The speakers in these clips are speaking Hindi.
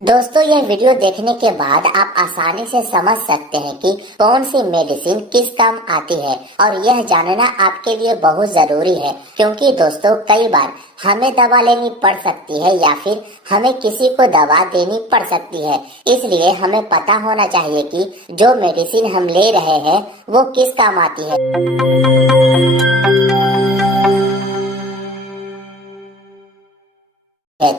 दोस्तों, यह वीडियो देखने के बाद आप आसानी से समझ सकते हैं कि कौन सी मेडिसिन किस काम आती है और यह जानना आपके लिए बहुत जरूरी है, क्योंकि दोस्तों कई बार हमें दवा लेनी पड़ सकती है या फिर हमें किसी को दवा देनी पड़ सकती है। इसलिए हमें पता होना चाहिए कि जो मेडिसिन हम ले रहे हैं वो किस काम आती है।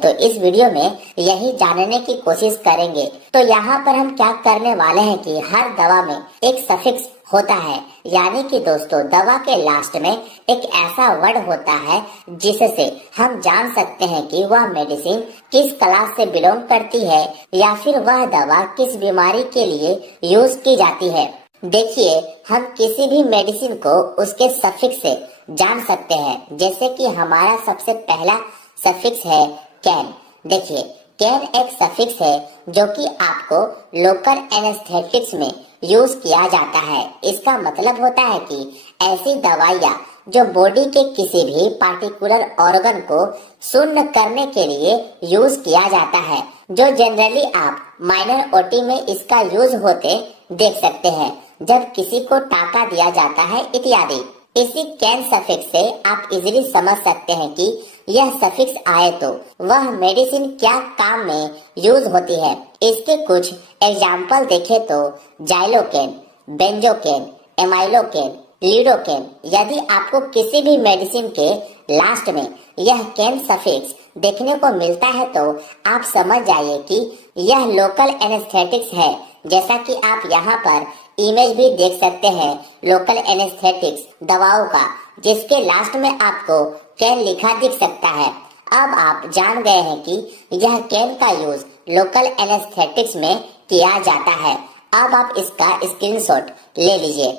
तो इस वीडियो में यही जानने की कोशिश करेंगे। तो यहाँ पर हम क्या करने वाले हैं कि हर दवा में एक सफिक्स होता है, यानी कि दोस्तों दवा के लास्ट में एक ऐसा वर्ड होता है जिससे हम जान सकते हैं कि वह मेडिसिन किस क्लास से बिलोंग करती है या फिर वह दवा किस बीमारी के लिए यूज की जाती है। देखिए, हम किसी भी मेडिसिन को उसके सफिक्स से जान सकते हैं। जैसे कि हमारा सबसे पहला सफिक्स है कैन। देखिए, कैन एक सफिक्स है जो कि आपको लोकल एनेस्थेटिक्स में यूज किया जाता है। इसका मतलब होता है कि ऐसी दवाइयाँ जो बॉडी के किसी भी पार्टिकुलर ऑर्गन को शून्य करने के लिए यूज किया जाता है, जो जनरली आप माइनर ओटी में इसका यूज होते देख सकते हैं जब किसी को टाका दिया जाता है इत्यादि। इसी कैन सफिक्स से आप इजीली समझ सकते हैं कि यह सफिक्स आए तो वह मेडिसिन क्या काम में यूज होती है। इसके कुछ एग्जाम्पल देखें तो जाइलोकेन, बेंजोकेन, एमाइलोकेन, लीडोकेन। यदि आपको किसी भी मेडिसिन के लास्ट में यह कैन सफिक्स देखने को मिलता है तो आप समझ जाइए कि यह लोकल एनेस्थेटिक्स है। जैसा कि आप यहाँ पर इमेज भी देख सकते हैं लोकल एनेस्थेटिक्स दवाओं का, जिसके लास्ट में आपको कैन लिखा दिख सकता है। अब आप जान गए हैं कि यह कैन का यूज लोकल एनेस्थेटिक्स में किया जाता है। अब आप इसका स्क्रीनशॉट ले लीजिए।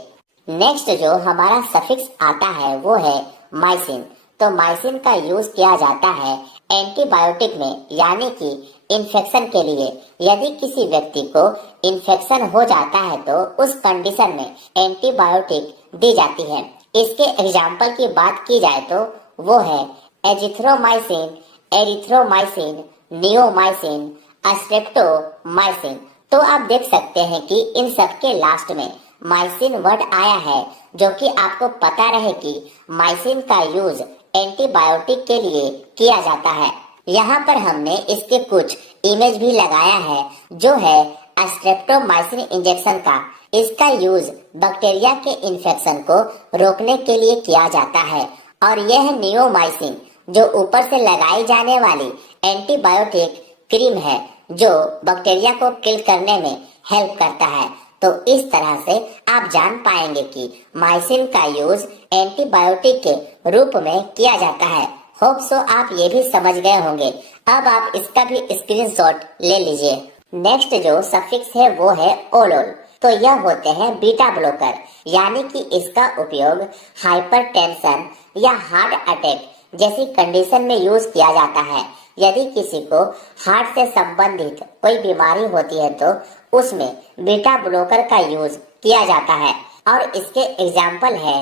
नेक्स्ट जो हमारा सफिक्स आता है वो है माइसिन। तो माइसिन का यूज किया जाता है एंटीबायोटिक में, यानी कि इन्फेक्शन के लिए। यदि किसी व्यक्ति को इन्फेक्शन हो जाता है तो उस कंडीशन में एंटीबायोटिक दी जाती है। इसके एग्जाम्पल की बात की जाए तो वो है एजिथ्रोमाइसिन, एरिथ्रोमाइसिन, नियोमाइसिन, स्ट्रेप्टोमाइसिन। तो आप देख सकते हैं कि इन सब के लास्ट में माइसिन वर्ड आया है, जो कि आपको पता रहे कि माइसिन का यूज एंटीबायोटिक के लिए किया जाता है। यहाँ पर हमने इसके कुछ इमेज भी लगाया है, जो है स्ट्रेप्टोमाइसिन इंजेक्शन का। इसका यूज बैक्टीरिया के इन्फेक्शन को रोकने के लिए किया जाता है। और यह नियोमाइसिन जो ऊपर से लगाई जाने वाली एंटीबायोटिक क्रीम है, जो बैक्टीरिया को किल करने में हेल्प करता है। तो इस तरह से आप जान पाएंगे कि माइसिन का यूज एंटीबायोटिक के रूप में किया जाता है। होप सो आप ये भी समझ गए होंगे। अब आप इसका भी स्क्रीनशॉट ले लीजिए। नेक्स्ट जो सफिक्स है वो है ओलोल। तो यह होते हैं बीटा ब्लॉकर, यानी कि इसका उपयोग हाइपरटेंशन या हार्ट अटैक जैसी कंडीशन में यूज किया जाता है। यदि किसी को हार्ट से संबंधित कोई बीमारी होती है तो उसमें बीटा ब्लॉकर का यूज किया जाता है। और इसके एग्जाम्पल है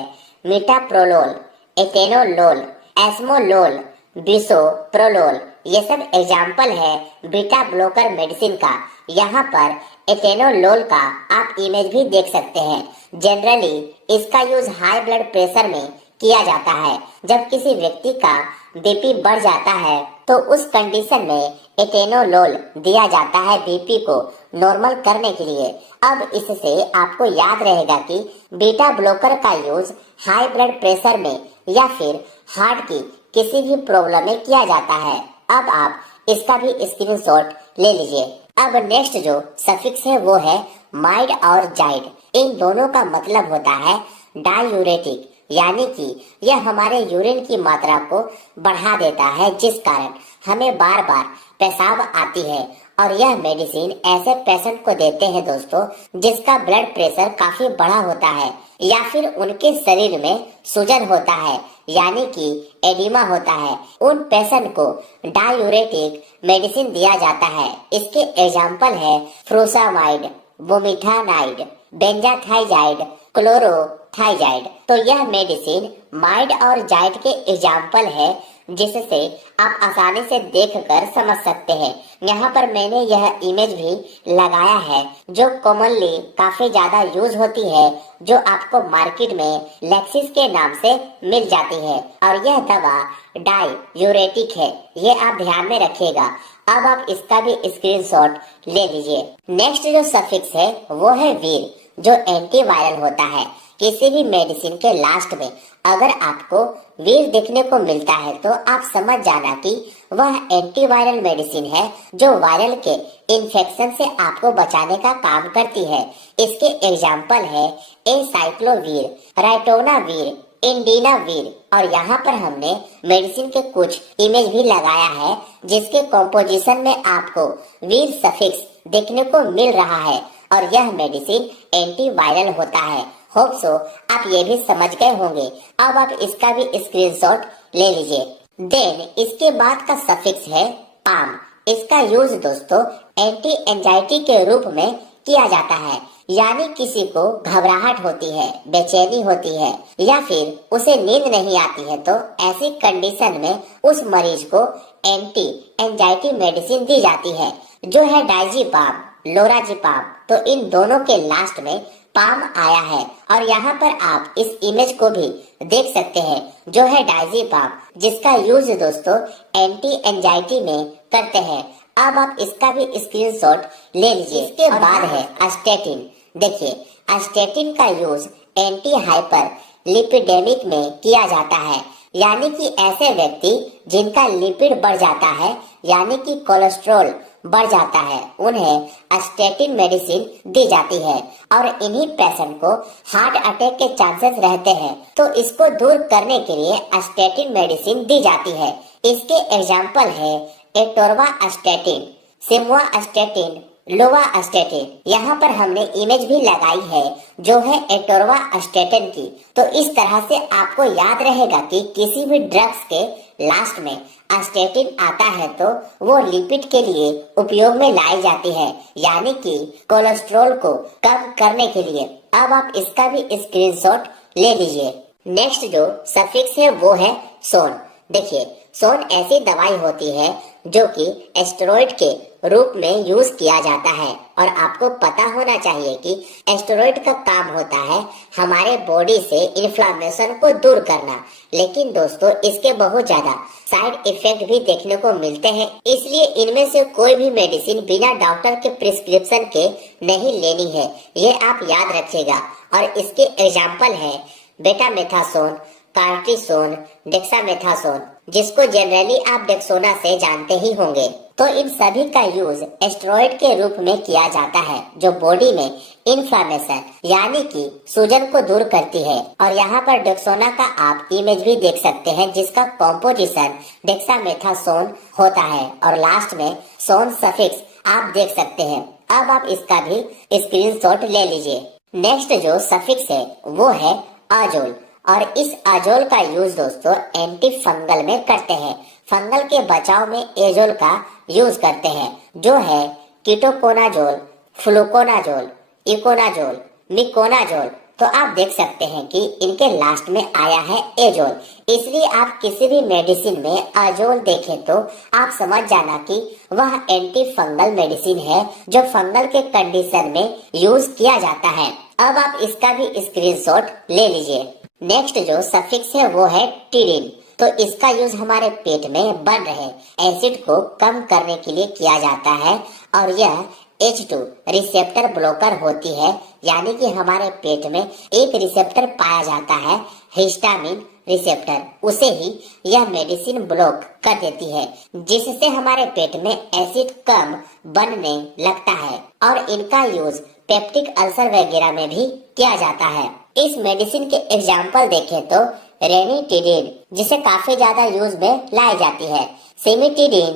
मीटाप्रोलोल, एटेनोलोल, एस्मोलोल, बिसोप्रोलोल। ये सब एग्जाम्पल है बीटा ब्लॉकर मेडिसिन का। यहाँ पर एटेनोलोल का आप इमेज भी देख सकते हैं। जनरली इसका यूज हाई ब्लड प्रेशर में किया जाता है। जब किसी व्यक्ति का बीपी बढ़ जाता है तो उस कंडीशन में एटेनोलोल दिया जाता है बीपी को नॉर्मल करने के लिए। अब इससे आपको याद रहेगा कि बीटा ब्लॉकर का यूज हाई ब्लड प्रेशर में या फिर हार्ट की किसी भी प्रॉब्लम में किया जाता है। अब आप इसका भी स्क्रीनशॉट ले लीजिए। अब नेक्स्ट जो सफिक्स है वो है माइड और जाइड। इन दोनों का मतलब होता है डायूरेटिक, यानी कि यह हमारे यूरिन की मात्रा को बढ़ा देता है, जिस कारण हमें बार बार पेशाब आती है। और यह मेडिसिन ऐसे पेशेंट को देते हैं दोस्तों जिसका ब्लड प्रेशर काफी बढ़ा होता है या फिर उनके शरीर में सूजन होता है, यानी कि एडिमा होता है। उन पेशेंट को डायूरेटिक मेडिसिन दिया जाता है। इसके एग्जाम्पल है फ्रूसामाइड, बुमिथानाइड, बेंजाथाइजाइड, क्लोरोथाइजाइड। तो यह मेडिसिन माइड और जाइड के एग्जाम्पल है जिससे आप आसानी से देखकर समझ सकते हैं। यहाँ पर मैंने यह इमेज भी लगाया है जो कॉमनली काफी ज्यादा यूज होती है, जो आपको मार्केट में लेक्सिस के नाम से मिल जाती है, और यह दवा डाययूरेटिक है, ये आप ध्यान में रखिएगा। अब आप इसका भी स्क्रीनशॉट ले लीजिए। नेक्स्ट जो सफिक्स है वो है वीर, जो एंटीवायरल होता है। किसी भी मेडिसिन के लास्ट में अगर आपको वीर देखने को मिलता है तो आप समझ जाना कि वह एंटीवायरल मेडिसिन है, जो वायरल के इन्फेक्शन से आपको बचाने का काम करती है। इसके एग्जाम्पल है एसाइक्लोवीर, राइटोनावीर, इंडिनावीर, और यहाँ पर हमने मेडिसिन के कुछ इमेज भी लगाया है जिसके कॉम्पोजिशन में आपको वीर सफिक्स देखने को मिल रहा है, और यह मेडिसिन एंटीवायरल होता है। होप सो आप ये भी समझ गए होंगे। अब आप इसका भी स्क्रीनशॉट ले लीजिए। देन इसके बाद का सफिक्स है पाम। इसका यूज दोस्तों एंटी एंजाइटी के रूप में किया जाता है, यानी किसी को घबराहट होती है, बेचैनी होती है, या फिर उसे नींद नहीं आती है, तो ऐसी कंडीशन में उस मरीज को एंटी एंजाइटी मेडिसिन दी जाती है, जो है डायजीपाम, लोराजीपाम। तो इन दोनों के लास्ट में पाम आया है, और यहाँ पर आप इस इमेज को भी देख सकते हैं, जो है डायजीपाम, जिसका यूज दोस्तों एंटी एंजाइटी में करते हैं। अब आप इसका भी स्क्रीनशॉट ले लीजिए। इसके बाद है अस्टेटिन। देखिए, अस्टेटिन का यूज एंटी हाइपर लिपिडेमिक में किया जाता है, यानी कि ऐसे व्यक्ति जिनका लिपिड बढ़ जाता है, यानी कि कोलेस्ट्रॉल बढ़ जाता है, उन्हें अस्टेटिन मेडिसिन दी जाती है, और इन्हीं पेशेंट को हार्ट अटैक के चांसेस रहते हैं, तो इसको दूर करने के लिए अस्टेटिन मेडिसिन दी जाती है। इसके एग्जाम्पल है एटोरवा अस्टेटिन, सिमवा अस्टेटिन, लोवा अस्टेटिन। यहाँ पर हमने इमेज भी लगाई है जो है एटोरवा अस्टेटिन की। तो इस तरह से आपको याद रहेगा कि किसी भी ड्रग्स के लास्ट में अस्टेटिन आता है तो वो लिपिड के लिए उपयोग में लाई जाती है, यानी कि कोलेस्ट्रॉल को कम करने के लिए। अब आप इसका भी स्क्रीनशॉट ले लीजिए। नेक्स्ट जो सफिक्स है वो है सोन। देखिए, सोन ऐसी दवाई होती है जो कि एस्टेरॉइड के रूप में यूज किया जाता है, और आपको पता होना चाहिए कि एस्टेरॉइड का काम होता है हमारे बॉडी से इन्फ्लामेशन को दूर करना। लेकिन दोस्तों, इसके बहुत ज्यादा साइड इफेक्ट भी देखने को मिलते हैं, इसलिए इनमें से कोई भी मेडिसिन बिना डॉक्टर के प्रिस्क्रिप्शन के नहीं लेनी है, ये आप याद रखिएगा। और इसके एग्जाम्पल है बेटामेथासोन, कार्टिसोन, डेक्सामेथासोन, जिसको जनरली आप डेक्सोना से जानते ही होंगे। तो इन सभी का यूज एस्टेरॉइड के रूप में किया जाता है, जो बॉडी में इन्फ्लामेशन यानी कि सूजन को दूर करती है। और यहाँ पर डेक्सोना का आप इमेज भी देख सकते हैं, जिसका कॉम्पोजिशन डेक्सामेथासोन होता है, और लास्ट में सोन सफिक्स आप देख सकते हैं। अब आप इसका भी स्क्रीनशॉट ले लीजिए। नेक्स्ट जो सफिक्स है वो है आजोल, और इस आजोल का यूज दोस्तों एंटी फंगल में करते हैं। फंगल के बचाव में एजोल का यूज करते हैं, जो है कीटोकोनाजोल, फ्लूकोनाजोल, इकोनाजोल, मिकोनाजोल। तो आप देख सकते हैं कि इनके लास्ट में आया है एजोल, इसलिए आप किसी भी मेडिसिन में आजोल देखें तो आप समझ जाना कि वह एंटी फंगल मेडिसिन है, जो फंगल के कंडीशन में यूज किया जाता है। अब आप इसका भी स्क्रीनशॉट ले लीजिए। नेक्स्ट जो सफिक्स है वो है टिरिन। तो इसका यूज हमारे पेट में बन रहे एसिड को कम करने के लिए किया जाता है, और यह H2 रिसेप्टर ब्लॉकर होती है, यानी कि हमारे पेट में एक रिसेप्टर पाया जाता है, हिस्टामिन रिसेप्टर, उसे ही यह मेडिसिन ब्लॉक कर देती है, जिससे हमारे पेट में एसिड कम बनने लगता है। और इनका यूज पेप्टिक अल्सर वगैरह में भी किया जाता है। इस मेडिसिन के एग्जाम्पल देखें तो रेनिटिडिन, जिसे काफी ज्यादा यूज में लाई जाती है, सिमिटिडिन,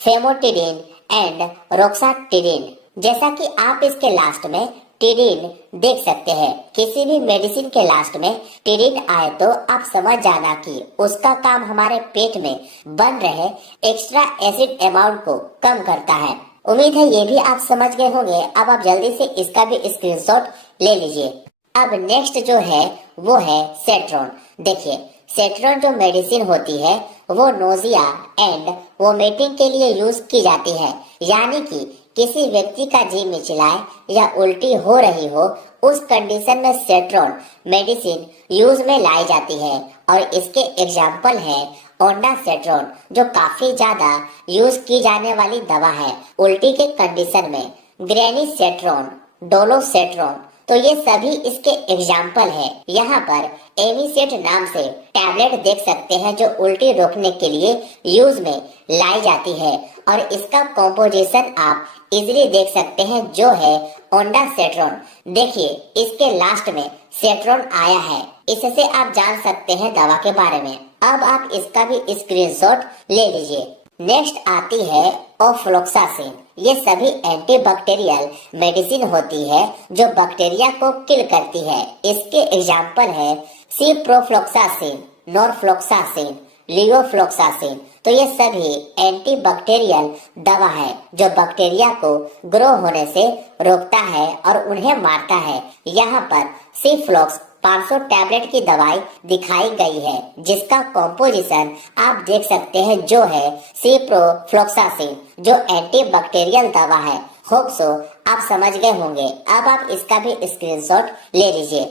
फेमोटिडिन एंड रोक्साटिडिन। जैसा कि आप इसके लास्ट में टिडिन देख सकते हैं। किसी भी मेडिसिन के लास्ट में टिडिन आए तो आप समझ जाना कि उसका काम हमारे पेट में बन रहे एक्स्ट्रा एसिड अमाउंट को कम करता है। उम्मीद है ये भी आप समझ गए होंगे। अब आप जल्दी से इसका भी स्क्रीनशॉट ले लीजिए। अब नेक्स्ट जो है वो है सेट्रॉन। देखिए, सेट्रॉन जो मेडिसिन होती है वो नोजिया एंड वोमिटिंग के लिए यूज की जाती है, यानी कि किसी व्यक्ति का जी मिचलाए या उल्टी हो रही हो उस कंडीशन में सेट्रॉन मेडिसिन यूज में लाई जाती है। और इसके एग्जाम्पल है ओंडासेट्रॉन जो काफी ज्यादा यूज की जाने वाली दवा है उल्टी के कंडीशन में, ग्रेनीसेट्रॉन, डोलोसेट्रॉन, तो ये सभी इसके एग्जाम्पल है। यहाँ पर एमिसेट नाम से टैबलेट देख सकते हैं जो उल्टी रोकने के लिए यूज में लाई जाती है और इसका कॉम्पोजिशन आप इजीली देख सकते हैं जो है ओंडासेट्रॉन। देखिए इसके लास्ट में सेट्रॉन आया है, इससे आप जान सकते हैं दवा के बारे में। अब आप इसका भी स्क्रीनशॉट ले लीजिए। नेक्स्ट आती है ओफ्लोक्सासिन। ये सभी एंटीबैक्टीरियल मेडिसिन होती है जो बैक्टीरिया को किल करती है। इसके एग्जाम्पल है सिप्रोफ्लोक्सासिन, नॉरफ्लोक्सासिन, लियोफ्लोक्सासिन। तो ये सभी एंटीबैक्टीरियल दवा है जो बैक्टीरिया को ग्रो होने से रोकता है और उन्हें मारता है। यहाँ पर सिफ्लॉक्स 500 टैबलेट की दवाई दिखाई गई है जिसका कॉम्पोजिशन आप देख सकते हैं जो है सिप्रोफ्लोक्सासिन जो एंटीबैक्टीरियल दवा है। होप सो आप समझ गए होंगे। अब आप इसका भी स्क्रीनशॉट ले लीजिए।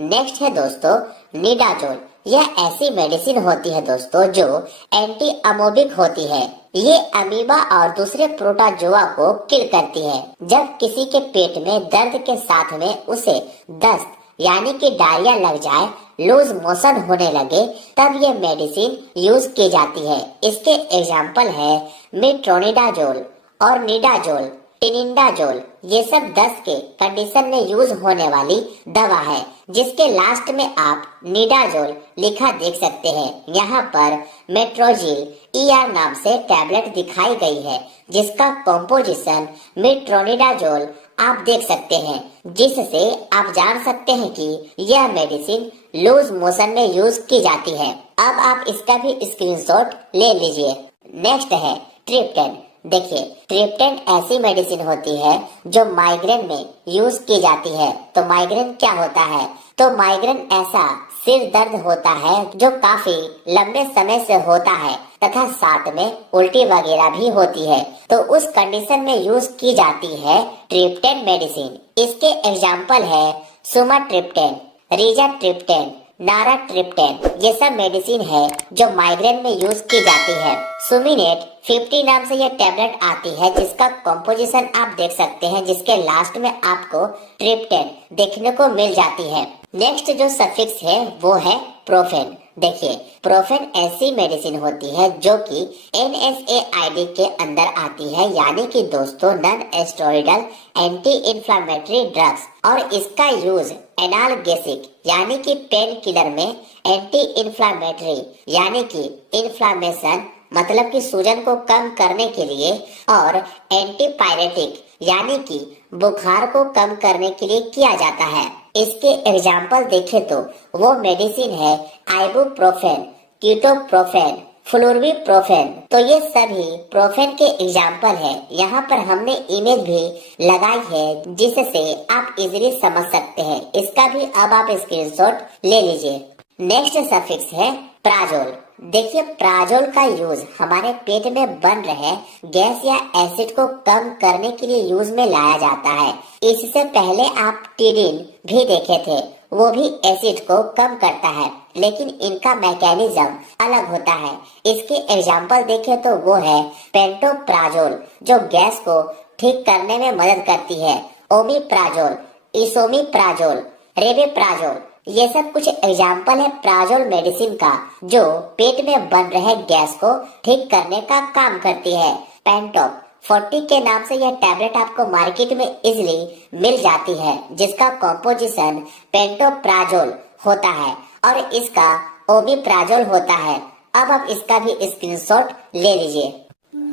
नेक्स्ट है दोस्तों निडाजोल। यह ऐसी मेडिसिन होती है दोस्तों जो एंटी अमोबिक होती है। ये अमीबा और दूसरे प्रोटोजोआ को किल करती है। जब किसी के पेट में दर्द के साथ में उसे दस्त यानी कि डायरिया लग जाए, लूज मोशन होने लगे, तब ये मेडिसिन यूज की जाती है। इसके एग्जाम्पल है मेट्रोनिडाजोल और निडाजोल, टिनिडाजोल। ये सब दस्त के कंडीशन में यूज होने वाली दवा है जिसके लास्ट में आप निडाजोल लिखा देख सकते हैं। यहाँ पर मेट्रोजिल ER नाम से टैबलेट दिखाई गई है जिसका कॉम्पोजिशन मेट्रोनिडाजोल आप देख सकते हैं, जिससे आप जान सकते हैं कि यह मेडिसिन लूज मोशन में यूज की जाती है। अब आप इसका भी स्क्रीनशॉट ले लीजिए। नेक्स्ट है ट्रिप्टन। देखिए ट्रिप्टन ऐसी मेडिसिन होती है जो माइग्रेन में यूज की जाती है। तो माइग्रेन क्या होता है? तो माइग्रेन ऐसा सिर दर्द होता है जो काफी लंबे समय से होता है तथा साथ में उल्टी वगैरह भी होती है। तो उस कंडीशन में यूज की जाती है ट्रिप्टन मेडिसिन। इसके एग्जाम्पल है सुमाट्रिप्टन, रिजाट्रिप्टन, नाराट्रिप्टन। ये सब मेडिसिन है जो माइग्रेन में यूज की जाती है। सुमिनेट 50 नाम से यह टैबलेट आती है जिसका कॉम्पोजिशन आप देख सकते हैं, जिसके लास्ट में आपको ट्रिप्टन देखने को मिल जाती है। नेक्स्ट जो सफिक्स है वो है प्रोफेन। देखिए प्रोफेन ऐसी मेडिसिन होती है जो कि NSAID के अंदर आती है, यानी कि दोस्तों non steroidal anti inflammatory drugs. और इसका यूज एनाल्गेसिक यानी कि पेन किलर में, एंटी इंफ्लेमेटरी यानी कि इन्फ्लामेशन मतलब कि सूजन को कम करने के लिए, और एंटीपायरेटिक यानी कि बुखार को कम करने के लिए किया जाता है। इसके एग्जाम्पल देखें तो वो मेडिसिन है आइबुप्रोफेन, कीटोप्रोफेन, फ्लुरबिप्रोफेन। तो ये सभी प्रोफेन के एग्जाम्पल है। यहाँ पर हमने इमेज भी लगाई है जिससे आप इजीली समझ सकते हैं। इसका भी अब आप स्क्रीनशॉट ले लीजिए। नेक्स्ट सफिक्स है प्राजोल। देखिए प्राजोल का यूज हमारे पेट में बन रहे गैस या एसिड को कम करने के लिए यूज में लाया जाता है। इससे पहले आप टीडिन भी देखे थे, वो भी एसिड को कम करता है, लेकिन इनका मैकेनिज्म अलग होता है। इसके एग्जाम्पल देखे तो वो है पेंटोप्राजोल जो गैस को ठीक करने में मदद करती है, ओमिप्राजोल, इसोमिप्राजोल, रेबेप्राजोल। ये सब कुछ एग्जाम्पल है प्राजोल मेडिसिन का जो पेट में बन रहे गैस को ठीक करने का काम करती है। पेंटोप 40 के नाम से यह टैबलेट आपको मार्केट में इजीली मिल जाती है जिसका कॉम्पोजिशन पेंटोप्राजोल होता है और इसका ओमिप्राजोल होता है। अब आप इसका भी स्क्रीनशॉट ले लीजिए।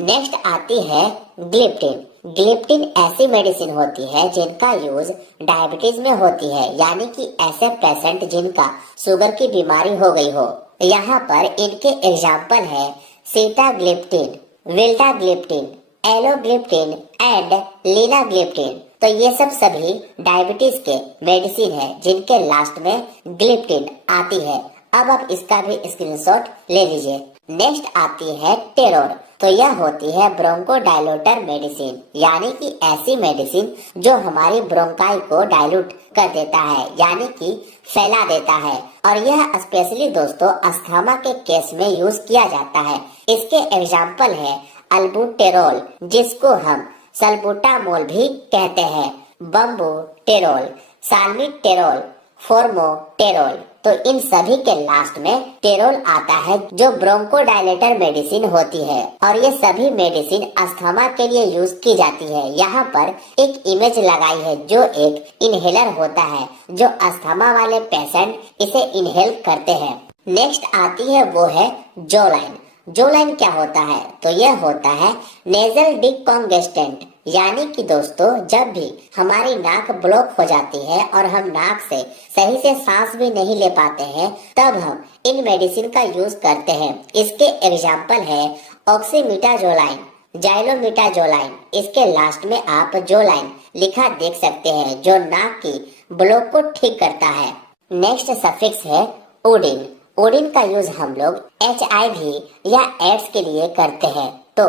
नेक्स्ट आती है ग्लिप्टिन। ग्लिप्टिन ऐसी मेडिसिन होती है जिनका यूज डायबिटीज में होती है, यानी कि ऐसे पेशेंट जिनका शुगर की बीमारी हो गई हो। यहाँ पर इनके एग्जाम्पल है सीटाग्लिप्टिन, विल्टाग्लिप्टिन, एलोग्लिप्टिन एंड लीनाग्लिप्टिन। तो ये सब सभी डायबिटीज के मेडिसिन है जिनके लास्ट में ग्लिप्टिन आती है। अब आप इसका भी स्क्रीनशॉट ले लीजिए। नेक्स्ट आती है टेरोड। तो यह होती है ब्रोंकोडायलेटर मेडिसिन, यानी कि ऐसी मेडिसिन जो हमारी ब्रोंकाई को डायल्यूट कर देता है, यानी कि फैला देता है। और यह स्पेशली दोस्तों अस्थमा के केस में यूज किया जाता है। इसके एग्जाम्पल है अल्बुटेरोल, जिसको हम सल्बुटामोल भी कहते हैं, बम्बुटेरोल, साल्मीटेरोल, फोर्मोटेरोल। तो इन सभी के लास्ट में टेरोल आता है, जो ब्रोंकोडायलेटर मेडिसिन होती है। और ये सभी मेडिसिन अस्थमा के लिए यूज की जाती है। यहाँ पर एक इमेज लगाई है जो एक इनहेलर होता है, जो अस्थमा वाले पेशेंट इसे इनहेल करते हैं। नेक्स्ट आती है वो है जोलाइन। जोलाइन क्या होता है? तो यह होता है नेजल डिकॉन्गेस्टेंट, यानी कि दोस्तों जब भी हमारी नाक ब्लॉक हो जाती है और हम नाक से सही से सांस भी नहीं ले पाते हैं, तब हम इन मेडिसिन का यूज करते हैं। इसके एग्जाम्पल है ऑक्सीमिटाजोलाइन, जाइलोमिटाजोलाइन। इसके लास्ट में आप जोलाइन लिखा देख सकते हैं, जो नाक की ब्लॉक को ठीक करता है। नेक्स्ट सफिक्स है ओडिन। ओडिन का यूज हम लोग HIV या एड्स के लिए करते हैं। तो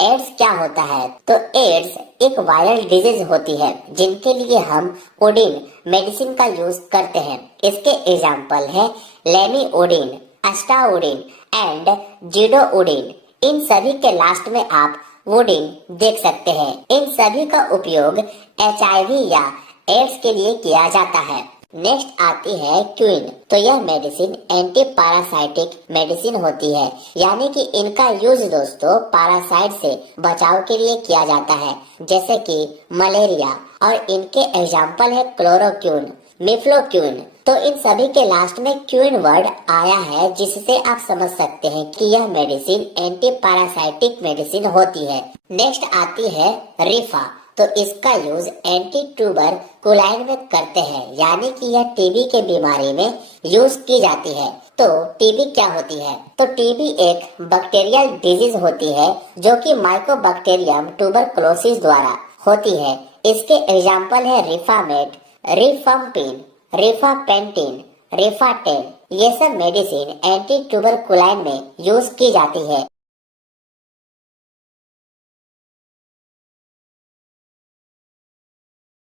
एड्स क्या होता है? तो एड्स एक वायरल डिजीज होती है, जिनके लिए हम ओडिन मेडिसिन का यूज करते हैं। इसके एग्जाम्पल है लेमीओडिन, अस्टाओडिन एंड जिडोओडिन। इन सभी के लास्ट में आप वोडिन देख सकते हैं। इन सभी का उपयोग HIV या एड्स के लिए किया जाता है। नेक्स्ट आती है क्वीन। तो यह मेडिसिन एंटी पैरासाइटिक मेडिसिन होती है, यानी कि इनका यूज दोस्तों पैरासाइट से बचाव के लिए किया जाता है, जैसे कि मलेरिया। और इनके एग्जाम्पल है क्लोरोक्वीन, मिफ्लोक्वीन। तो इन सभी के लास्ट में क्वीन वर्ड आया है, जिससे आप समझ सकते हैं कि यह मेडिसिन एंटी पैरासाइटिक मेडिसिन होती है। नेक्स्ट आती है रिफा। तो इसका यूज एंटी ट्यूबरकुलाइन में करते हैं, यानी कि यह टीबी के बीमारी में यूज की जाती है। तो टीबी क्या होती है? तो टीबी एक बैक्टीरियल डिजीज होती है, जो कि माइकोबैक्टीरियम ट्यूबरकुलोसिस द्वारा होती है। इसके एग्जाम्पल है रिफामेट, रिफम्पिन, रिफापेंटिन, रिफाटेन। ये सब मेडिसिन एंटी ट्यूबरकुलाइन में यूज की जाती है।